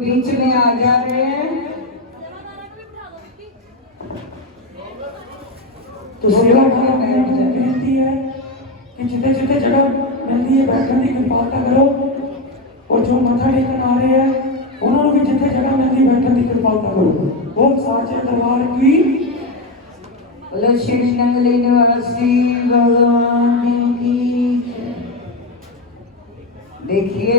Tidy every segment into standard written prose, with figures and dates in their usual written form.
बीच में आ जा रहे हैं तो सेवा बेनती है कि जिते जिते जगह मिलती है बैठने की कृपालता करो और जो मथा टेकन आ रहे हैं उन्होंने भी जिते जगह मिलती है बैठने की कृपालता करो। बोल साचे दरबार की बोलो श्री नंगली निवासी भगवान की। देखिए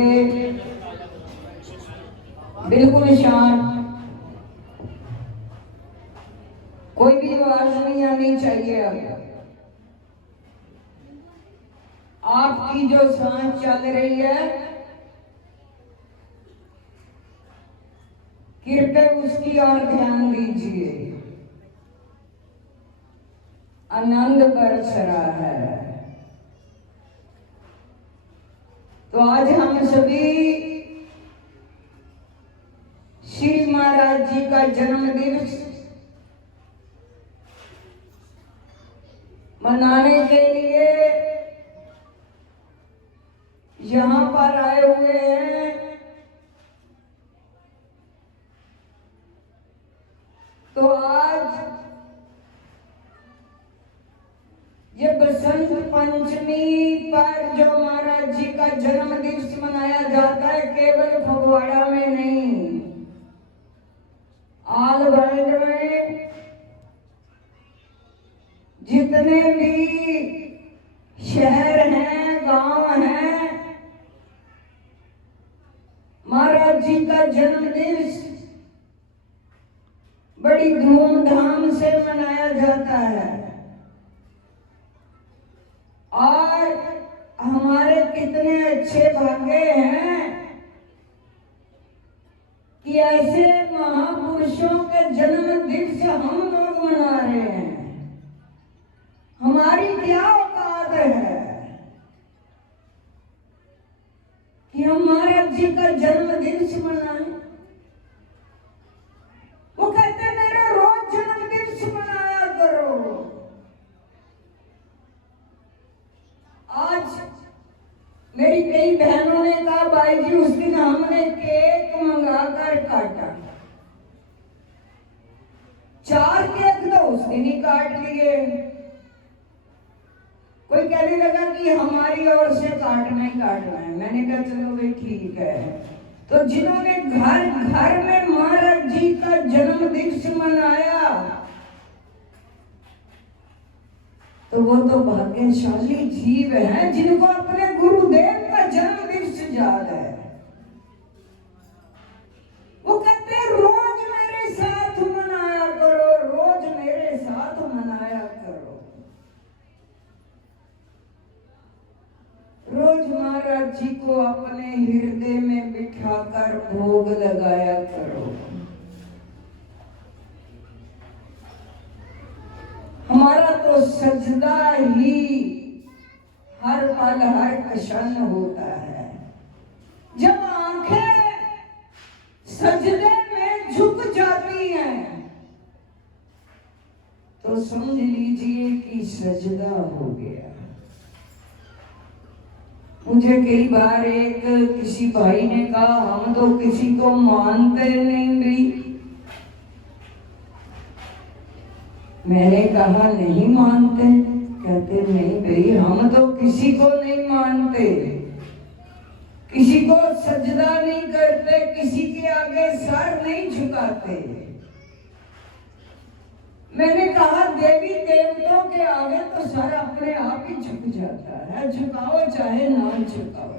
बिल्कुल शांत, कोई भी आवाज नहीं आनी चाहिए। अब आपकी जो सांस चल रही है कृपया उसकी ओर ध्यान दीजिए। आनंद बरस रहा है। तो आज हम सभी श्री महाराज जी का जन्म दिवस मनाने के लिए यहाँ पर आए हुए हैं। तो आज ये बसंत पंचमी पर जो महाराज जी का जन्म दिवस मनाया जाता है, केवल फगवाड़ा में नहीं, ऑल वर्ल्ड में जितने भी शहर हैं, गांव हैं, महाराज जी का जन्म दिवस बड़ी धूमधाम से मनाया जाता है। और हमारे कितने अच्छे भाग्य हैं कि ऐसे महापुरुषों के जन्म दिवस हम लोग मना रहे हैं। हमारी क्या औकात है कि हम महाराज जी का जन्म दिवस मनाएं। वो कहते मेरा रोज जन्म दिवस मनाया करो। आज मेरी कई बहनों ने कहा भाई जी उस दिन हमने केक मंगाकर काटा, 4 केक तो उस दिन ही काट लिए। कोई कहने लगा कि हमारी ओर से काटना ही काटना है। मैंने कहा चलो भाई ठीक है। तो जिन्होंने घर घर में महाराज जी का जन्म दिवस मनाया तो वो तो भाग्यशाली जीव हैं जिनको अपने गुरुदेव का जन्म दिवस याद है। वो कहते हैं रोज मेरे साथ मनाया करो, रोज मेरे साथ मनाया करो, रोज महाराज जी को अपने हृदय में बिठाकर भोग लगाया करो। हमारा तो सजदा ही हर पल हर क्षण होता है। जब आंखें सजदे में झुक जाती हैं तो समझ लीजिए कि सजदा हो गया। मुझे कई बार एक किसी भाई ने कहा हम तो किसी को मानते नहीं भी। मैंने कहा नहीं मानते? कहते नहीं भाई हम तो किसी को नहीं मानते, किसी को सजदा नहीं करते, किसी के आगे सर नहीं झुकाते। मैंने कहा देवी देवताओं के आगे तो सर अपने आप ही झुक जाता है, झुकाओ चाहे ना झुकाओ।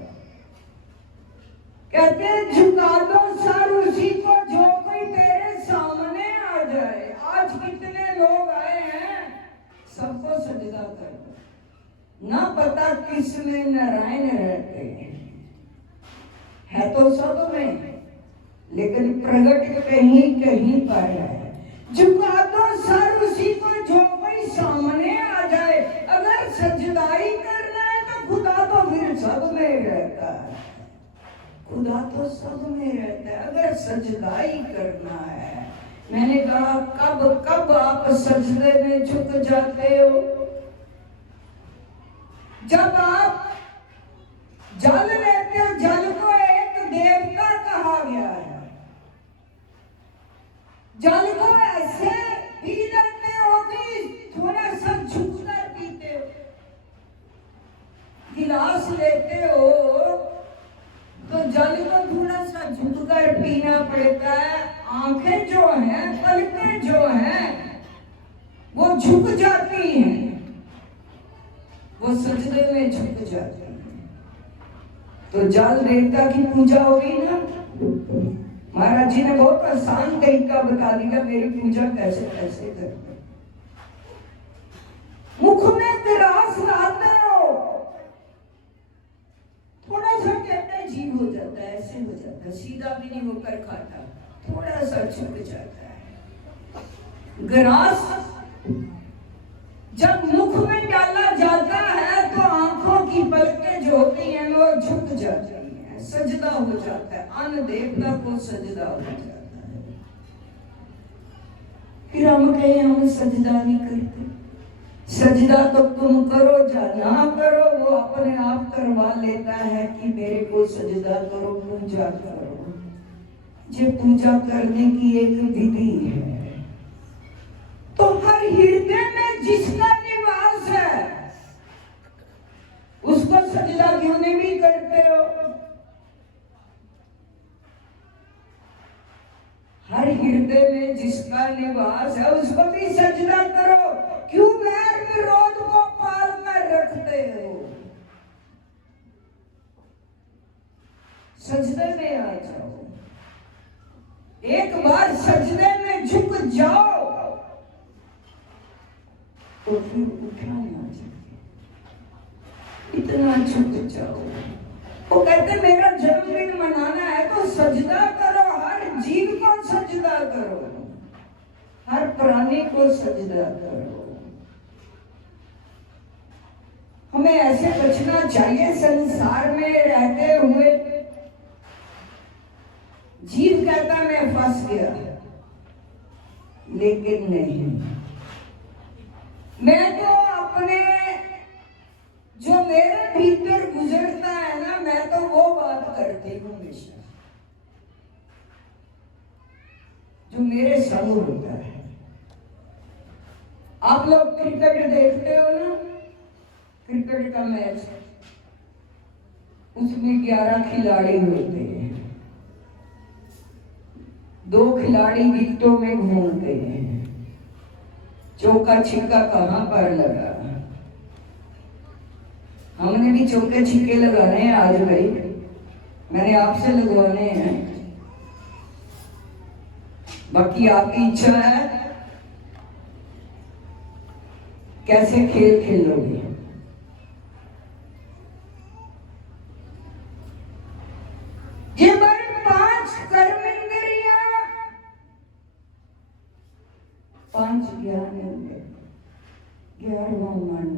कहते झुका दो सर उसी को जो कोई तेरे सामने आ जाए। आज कितने लोग आए हैं, सबको सजदा कर दो। ना पता किस में नारायण रहते हैं, है तो सब में, लेकिन प्रगट कहीं कहीं पर है। झुका दो सर उसी को जो कोई सामने आ जाए। अगर सजदाई करना है तो खुदा तो फिर सब में रहता है, खुदा तो सब में रहता है। अगर सजदाई करना है, मैंने कहा कब कब आप सजदे में झुक जाते हो? जब आप जल लेते हो, जल को एक देवता कहा गया है। जल को ऐसे पी लेते हो कि थोड़ा सा झुककर पीते हो। गिलास लेते हो तो जल को थोड़ा सा झुककर पीना पड़ता है। आंखें जो हैं, पलकें जो हैं, वो झुक जाती हैं, वो सजदे में झुक जाती हैं। तो जल देवता की पूजा होगी ना। महाराज जी ने बहुत आसान तरीका बता दिया मेरी पूजा कैसे कैसे करते। मुख में तिरास लाते हो, थोड़ा सा कहते जीव हो जाता है, ऐसे हो जाता है, सीधा भी नहीं होकर खाता, थोड़ा सा झुक जाता है। ग्रास जब मुख में डाला जाता है तो आंखों की पलकें जो होती हैं वो झुक जाती हैं, सजदा हो जाता है, अन्न देवता को सजदा हो जाता है। फिर हम कहे हम सजदा नहीं करते। सजदा तो तुम करो या ना करो, वो अपने आप करवा लेता है कि मेरे को सजदा करो, पूजा करो। ये पूजा करने की एक विधि है। तो हर हृदय में जिसका निवास है उसको सजदा क्यों नहीं करते हो? हर हृदय में जिसका निवास है उसको भी सजदा करो। क्यों वैर विरोध को पाल कर रखते हो? सजदे में आ जाओ, एक बार सजदे में झुक जाओ तो फिर उठा ना जाए, इतना झुक जाओ। वो कहते मेरा जन्मदिन मनाना है तो सजदा करो, हर जीव को सजदा करो, हर प्राणी को सजदा करो। हमें ऐसे बचना चाहिए संसार में रहते हुए। जीव कहता मैं फंस गया, लेकिन नहीं, मैं तो अपने जो मेरे भीतर गुजरता है ना, मैं तो वो बात करती हूँ हमेशा जो मेरे संग होता है। आप लोग क्रिकेट देखते हो ना, क्रिकेट का मैच, उसमें 11 खिलाड़ी होते हैं, 2 खिलाड़ी विकेटों में घूमते हैं। चौका छिक्का कहां पर लगा? हमने भी चौके छिक्के लगाने हैं आज भाई, मैंने आपसे लगवाने हैं, बाकी आपकी इच्छा है कैसे खेल खेलोगे। ये बार 5 कर्मेंद्रियां, 5 ज्ञानेंद्रिय, 11वां मन,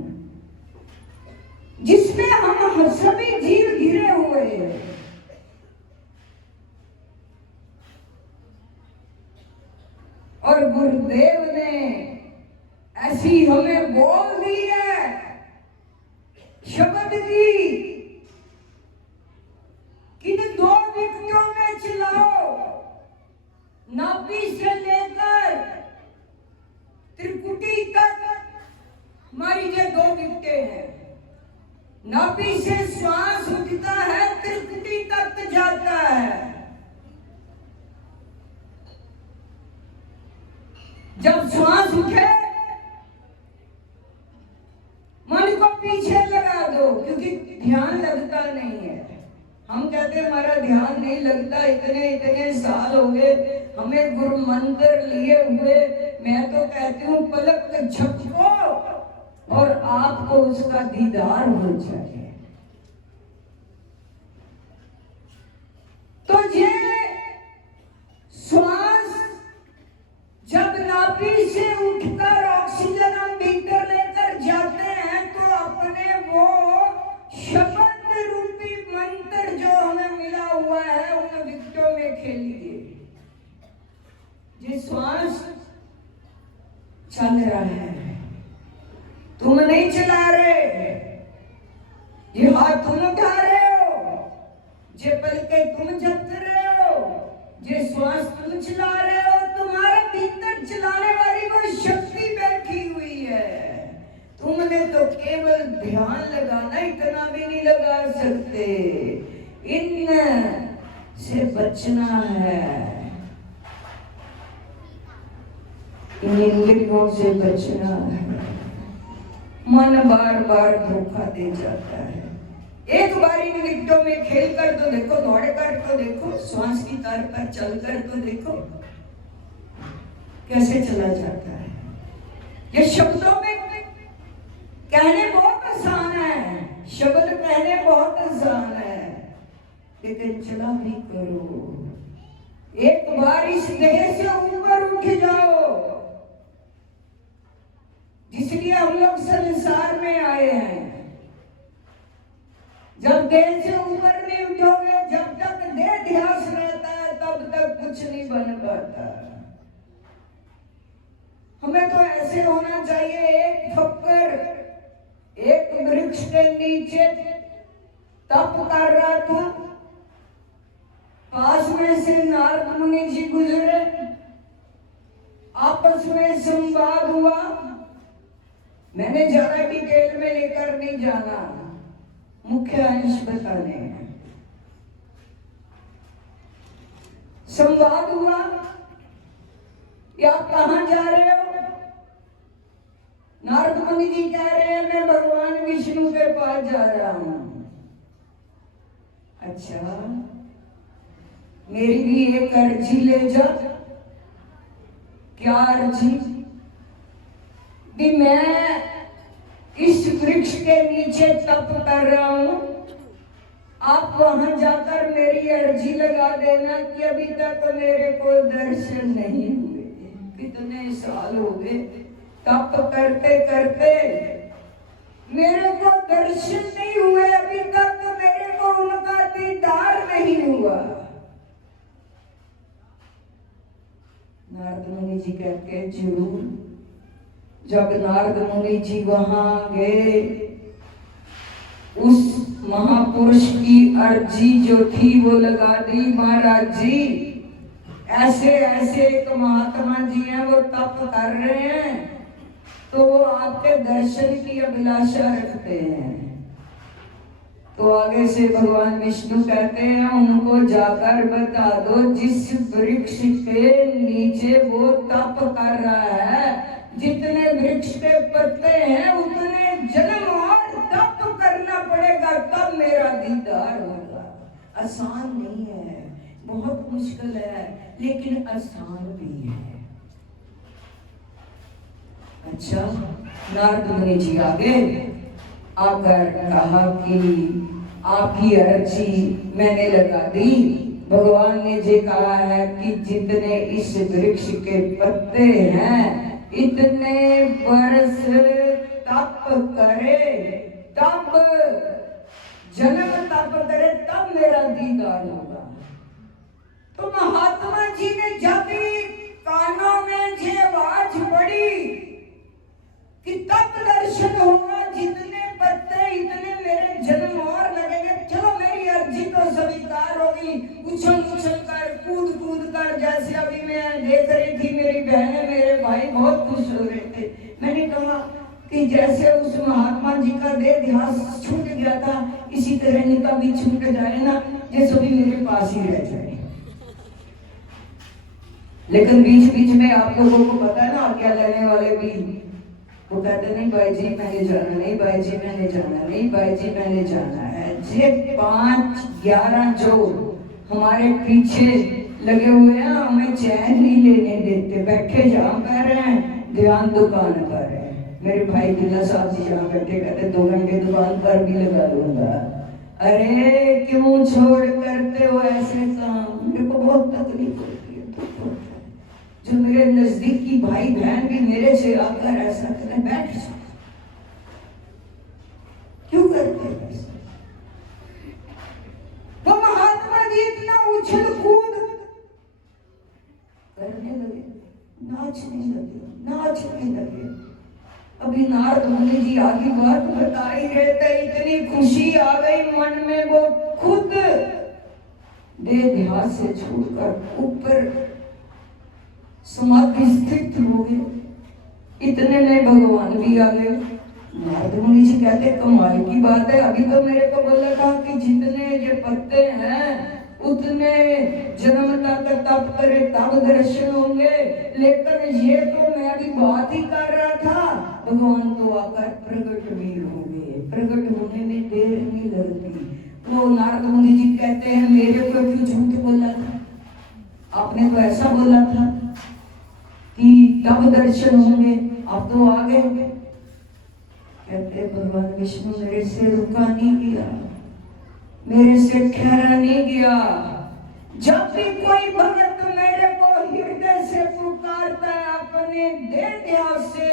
जिसमें हम सभी जीव घिरे हुए हैं। और गुरुदेव ने ऐसी हमें बोल दी है शब्द की कि 2 विकेटों में चलाओ, नाभि से लेकर त्रिकुटी तक हमारी ये 2 विकेटें हैं। नाभि से श्वास उठता है, त्रिकुटी तक जाता है। जब श्वास उठे मन को पीछे लगा दो, क्योंकि ध्यान लगता नहीं है। हम कहते हैं हमारा ध्यान नहीं लगता, इतने इतने साल हो गए हमें गुरु मंत्र लिए हुए। मैं तो कहती हूँ पलक झपको और आपको उसका दीदार हो जाए। तो ये श्वास जब नाभि से उठकर ऑक्सीजन हम भीतर लेकर जाते हैं तो अपने वो शब्द रूपी मंत्र जो हमें मिला हुआ है उन विकेटों में खेलिए। ये श्वास चल रहा है, तुम नहीं चला रहे। ये हाथ तुम उठा रहे हो, ये पलकें तुम झपक रहे हो, ये श्वास तुम चला रहे हो, तुम्हारे केवल ध्यान लगाना, इतना भी नहीं लगा सकते। इन से बचना है, इन इंद्रियों से बचना है। मन बार बार धोखा दे जाता है। एक बार इन विकटों में खेल कर तो देखो, दौड़ कर तो देखो, श्वास की तार पर चल कर तो देखो कैसे चला जाता है। ये शब्दों में कहने बहुत आसान है, शब्द कहने बहुत आसान है, लेकिन चला भी करो। एक बार इस देह से ऊपर उठ जाओ, जिसलिए हम लोग संसार में आए हैं। जब देह से ऊपर नहीं उठोगे, जब तक देह ध्यास रहता है, तब तक कुछ नहीं बन पाता। हमें तो ऐसे होना चाहिए, एक फक्कर एक वृक्ष के नीचे तप कर रहा था, पास में से नारद मुनि जी गुजरे, आपस में संवाद हुआ। मैंने ज्यादा डिटेल में लेकर नहीं जाना, मुख्य अंश बताने हैं। संवाद हुआ कि आप कहां जा रहे हो? नारद मुनि जी कह रहे हैं मैं भगवान विष्णु के पास जा रहा हूं। अच्छा, मेरी भी एक अर्जी ले जा। क्या अर्जी? कि मैं इस वृक्ष के नीचे तप कर रहा हूं, आप वहां जाकर मेरी अर्जी लगा देना कि अभी तक मेरे को दर्शन नहीं हुए। कितने साल हो गए तप करते करते, मेरे को दर्शन नहीं हुए, अभी तक मेरे को उनका दीदार नहीं हुआ। नारद मुनि जी कहते हैं जरूर। जब नारद मुनि जी वहां गए, उस महापुरुष की अर्जी जो थी वो लगा दी, महाराज जी ऐसे ऐसे एक महात्मा जी हैं, वो तप कर रहे हैं, तो वो आपके दर्शन की अभिलाषा रखते हैं। तो आगे से भगवान विष्णु कहते हैं उनको जाकर बता दो, जिस वृक्ष के नीचे वो तप कर रहा है, जितने वृक्ष के पत्ते हैं उतने जन्म और तप करना पड़ेगा, तब मेरा दीदार होगा। आसान नहीं है, बहुत मुश्किल है, लेकिन आसान भी है। अच्छा, नारद मुनि जी आगे आकर कहा कि आपकी अर्जी मैंने लगा दी। भगवान ने जी कहा है कि जितने इस वृक्ष के पत्ते हैं, इतने वर्ष तप करे, तब जन्म तप करे, तब मेरा दीदार होगा। तो महात्मा जी ने जब कानों में ये आवाज पड़ी कि तब दर्शन होगा, जितने पत्ते इतने मेरे जन्म और लगेंगे, चलो मेरी अर्जी तो स्वीकार होगी। उछल उछल कर, कूद कूद कर, जैसे अभी मैं देख रही थी मेरी बहनें मेरे भाई बहुत खुश हो रहे थे। मैंने कहा कि जैसे उस महात्मा जी का देह ध्यास छूट गया था, इसी तरह इनका भी छूट जाए ना, ये सभी मेरे पास ही रह जाए। लेकिन बीच बीच में आप लोगों को पता है ना, आज्ञा लेने वाले भी वो कहते नहीं भाई जी मैंने जाना, नहीं भाई जी मैंने जाना, नहीं भाई जी मैंने जाना है। ये 5-11 जो हमारे पीछे लगे हुए हैं, हमें चैन नहीं लेने देते। बैठे जहाँ कर रहे हैं, ध्यान दुकान कर रहे हैं। मेरे भाई दिल्ला साहब जी जहाँ बैठे कहते 2 घंटे दुकान पर भी लगा लूंगा। अरे क्यों छोड़ करते हो ऐसे काम? मेरे को बहुत तकलीफ होती है। जो मेरे नजदीकी भाई बहन भी मेरे से आकर ऐसा करें, बैठ जाओ, क्यों करते हैं? वो महात्मा जी इतना उछल कूद करने लगे, नाचने लगे। अभी नारद मुनि जी आगे बात बता ही रहे थे, इतनी खुशी आ गई मन में, वो खुद देह ध्यान से छोड़कर ऊपर समाधि स्थित हो गए। इतने में भगवान भी आ गए। नारद मुनि जी कहते कमाल की बात है, अभी तो मेरे को बोला था कि जितने ये पत्ते हैं उतने जन्मता का तप करे तब दर्शन होंगे, लेकिन ये तो मैं अभी बात ही कर रहा था, भगवान तो आकर प्रकट भी होंगे, प्रकट होने में देर नहीं लगती। वो नारद मुनि जी कहते हैं मेरे को क्यों झूठ बोला था, आपने तो ऐसा बोला था कि तब दर्शन होंगे, आप तो आ गए। कहते भगवान विष्णु मेरे से रुका नहीं गया, मेरे से ठहरा नहीं गया। जब भी कोई भक्त मेरे को हृदय से पुकारता है, अपने देह से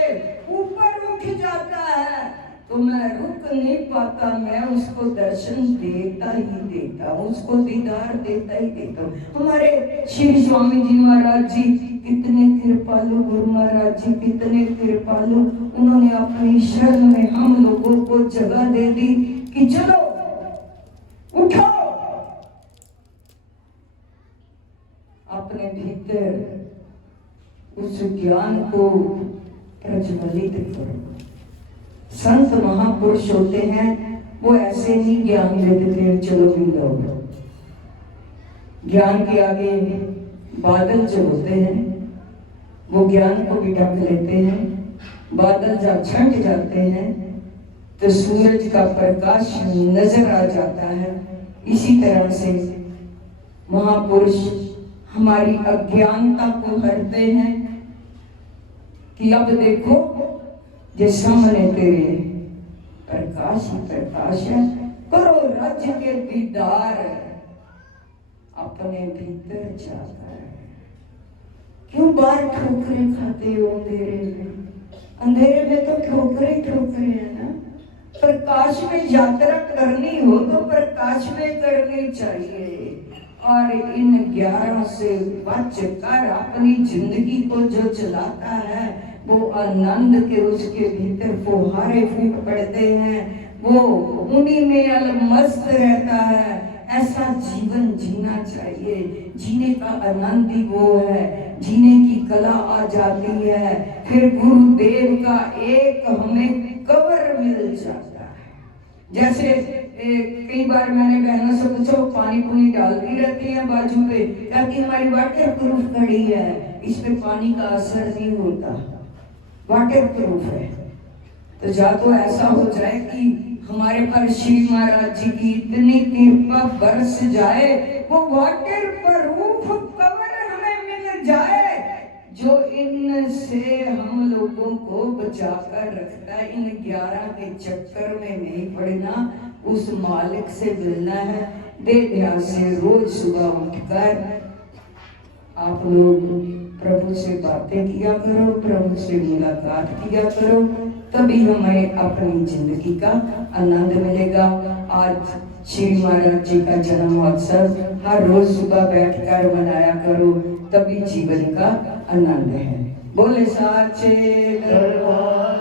ऊपर उठ जाता है, तो मैं रुक नहीं पाता, मैं उसको दर्शन देता ही देता हूँ, उसको दीदार देता ही देता हूँ। हमारे श्री स्वामी जी महाराज जी कितने कृपालु, गुरु महाराज जी कितने कृपालु, उन्होंने अपनी शरण में हम लोगों को जगह दे दी कि चलो उठो, अपने भीतर उस ज्ञान को प्रज्वलित करो। संत महापुरुष होते हैं, वो ऐसे नहीं ज्ञान दे देते हैं चलो भी लो। ज्ञान के आगे बादल जो होते हैं वो ज्ञान को भी ढक लेते हैं। बादल जब छंट जाते हैं तो सूरज का प्रकाश नजर आ जाता है। इसी तरह से महापुरुष हमारी अज्ञानता को हरते हैं कि अब देखो ये सामने तेरे प्रकाश ही प्रकाश है, करो राज्य के दीदार अपने भीतर जाकर। क्यों बार ठोकरें खाते हो अंधेरे में? अंधेरे में तो ठोकरे है ना। प्रकाश में यात्रा करनी हो तो प्रकाश में करनी चाहिए। और इन 11 से बच कर अपनी जिंदगी को जो चलाता है वो आनंद के उसके भीतर फुहारे फूट पड़ते हैं, वो उन्हीं में अलमस्त रहता है। ऐसा जीवन जीना चाहिए। जीने का आनंद ही वो है, जीने की कला आ जाती है। फिर गुरुदेव का एक हमें कवर मिल जाता है। जैसे कई बार मैंने बहनों से पूछा, पानी पुनी डालती रहती है बाजू पे, कहती हमारी वाटर प्रूफ घड़ी है, इस पे पानी का असर नहीं होता, वाटर प्रूफ है। तो जा तो ऐसा हो जाए कि हमारे पर श्री महाराज जी की इतनी कृपा बरस जाए, वो वाटर प्रूफ कवर हमें मिल जाए जो इनसे हम लोगों को बचाकर रखता है। इन 11 के चक्कर में नहीं पड़ना, उस मालिक से मिलना है। दे ध्यान से रोज सुबह उठकर आप लोग प्रभु से बातें किया करो, प्रभु से मुलाकात किया करो, तभी हमें अपनी जिंदगी का आनंद मिलेगा। आज श्री महाराज जी का जन्म महोत्सव हर रोज सुबह बैठकर मनाया करो, तभी जीवन का आनंद है। बोले साचे दरबार